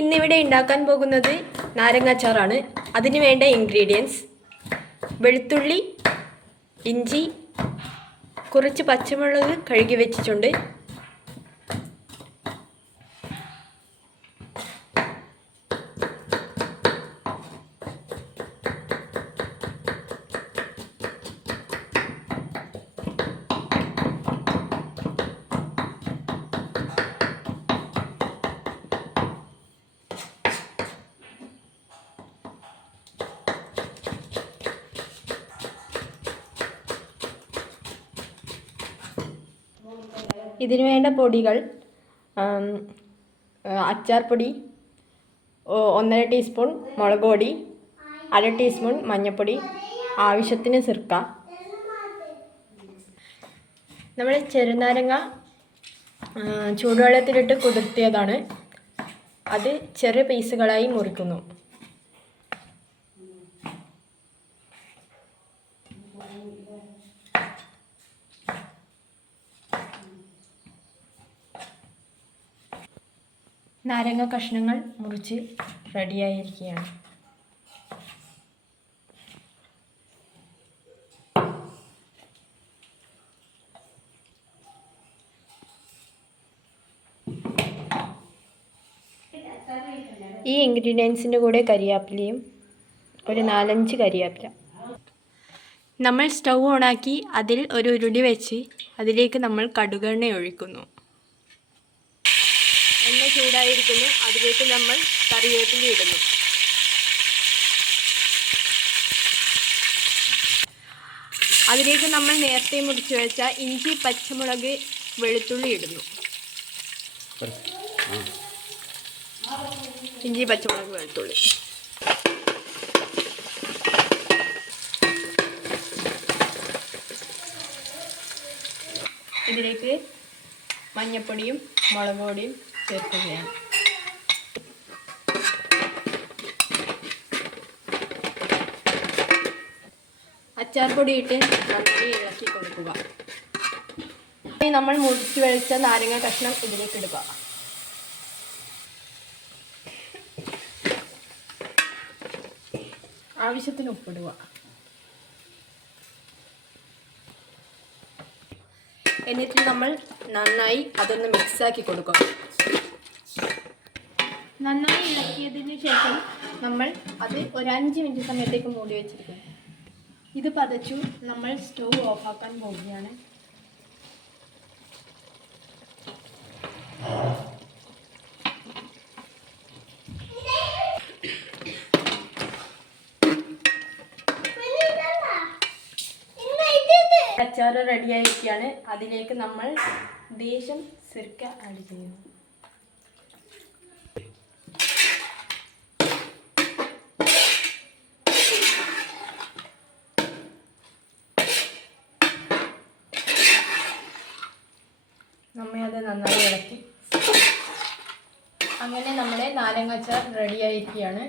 ഇന്നിവിടെ ഉണ്ടാക്കാൻ പോകുന്നത് നാരങ്ങാച്ചാറാണ്. അതിന് വേണ്ട ഇൻഗ്രീഡിയൻസ് വെളുത്തുള്ളി ഇഞ്ചി കുറച്ച് പച്ചമുളക് കഴുകി വെച്ചിട്ടുണ്ട്. ഇതിന് വേണ്ട പൊടികൾ അച്ചാർ പൊടി ഒന്നര ടീസ്പൂൺ മുളക് പൊടി അര ടീസ്പൂൺ മഞ്ഞൾപ്പൊടി ആവശ്യത്തിന് സിർക്ക. നമ്മൾ ചെറുനാരങ്ങ ചൂടുവെള്ളത്തിലിട്ട് കുതിർത്തിയതാണ്. അത് ചെറിയ പീസുകളായി മുറിക്കുന്നു. നാരങ്ങ കഷ്ണങ്ങൾ മുറിച്ച് റെഡിയായിരിക്കുകയാണ്. ഈ ഇൻഗ്രീഡിയൻസിന്റെ കൂടെ കരിയാപ്പിലയും ഒരു നാലഞ്ച് കരിയാപ്പില. നമ്മൾ സ്റ്റൗ ഓണാക്കി അതിൽ ഒരു ഉരുളി വെച്ച് അതിലേക്ക് നമ്മൾ കടുകെണ്ണ ഒഴിക്കുന്നു. ചൂടായിരിക്കുന്നു. അതിലേക്ക് നമ്മൾ കറിവേപ്പില ഇടുന്നു. അതിലേക്ക് നമ്മൾ നേരത്തെ മുറിച്ച് വെച്ച ഇഞ്ചി പച്ചമുളക് വെളുത്തുള്ളി ഇടുന്നു. ഇഞ്ചി പച്ചമുളക് വെളുത്തുള്ളി. ഇതിലേക്ക് മഞ്ഞപ്പൊടിയും മുളക് പൊടിയും ചേർക്കുകയാണ് അച്ചാർ ഇട്ട് നന്നായി ഇളക്കി കൊടുക്കുക നമ്മൾ മുറിച്ച് വെളിച്ച നാരങ്ങ കഷ്ണം ഇതിലേക്ക് ഇടുക. ആവശ്യത്തിന് ഉപ്പിടുക. എന്നിട്ട് നമ്മൾ നന്നായി അതൊന്ന് മിക്സാക്കി കൊടുക്കും. നന്നായി ഇളക്കിയതിന് ശേഷം നമ്മൾ അത് ഒരു അഞ്ച് മിനിറ്റ് സമയത്തേക്ക് മൂടി വെച്ചിരിക്കും ഇത് പതച്ചു നമ്മൾ സ്റ്റൗ ഓഫാക്കാൻ പോവുകയാണ്. അച്ചാറ് റെഡിയായിരിക്കുകയാണ്. അതിലേക്ക് നമ്മൾ ദേശം സിർക്ക ആഡ് ചെയ്യുന്നു നമ്മെ അത് നന്നായി ഇളക്കി. അങ്ങനെ നമ്മുടെ നാരങ്ങ അച്ചാർ റെഡിയായിരിക്കുകയാണ്.